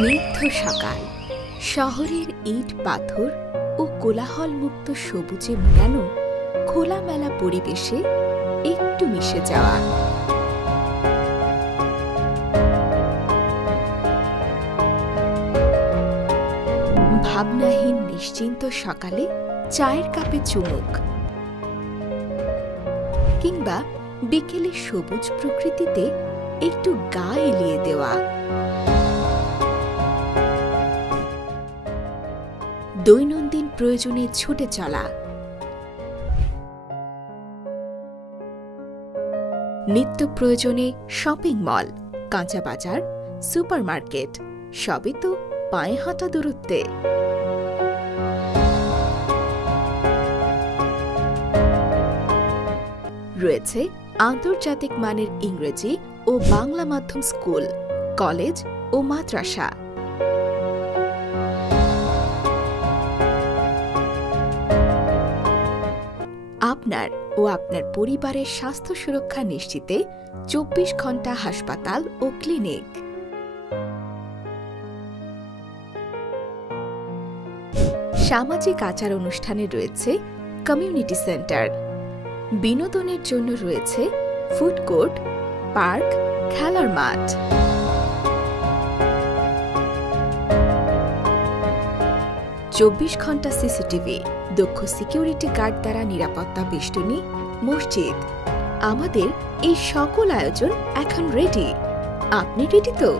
স্নিগ্ধ সকাল, শহরের ইট পাথর ও কোলাহলমুক্ত সবুজে মোড়ানো খোলামেলা পরিবেশে একটু মিশে যাওয়া। ভাবনাহীন নিশ্চিন্ত সকালে চায়ের কাপে চুমুক, কিংবা বিকেলে সবুজ প্রকৃতিতে একটু গা এলিয়ে দেওয়া। দৈনন্দিন প্রয়োজনে ছুটে চলা, নিত্য প্রয়োজনে শপিং মল, কাঁচা বাজার, সুপারমার্কেট, সবই তো পায়ে হাঁটা দূরত্বে। রয়েছে আন্তর্জাতিক মানের ইংরেজি ও বাংলা মাধ্যম স্কুল, কলেজ ও মাদ্রাসা। আপনার ও আপনার পরিবারের স্বাস্থ্য সুরক্ষা নিশ্চিতে ২৪ ঘণ্টা হাসপাতাল ও ক্লিনিক। সামাজিক আচার অনুষ্ঠানে রয়েছে কমিউনিটি সেন্টার। বিনোদনের জন্য রয়েছে ফুড কোর্ট, পার্ক, খেলার মাঠ। ২৪ ঘণ্টা সিসিটিভি, দক্ষ সিকিউরিটি গার্ড দ্বারা নিরাপত্তা বেষ্টনী, মসজিদ। আমাদের এই সকল আয়োজন এখন রেডি। আপনি রেডি তো?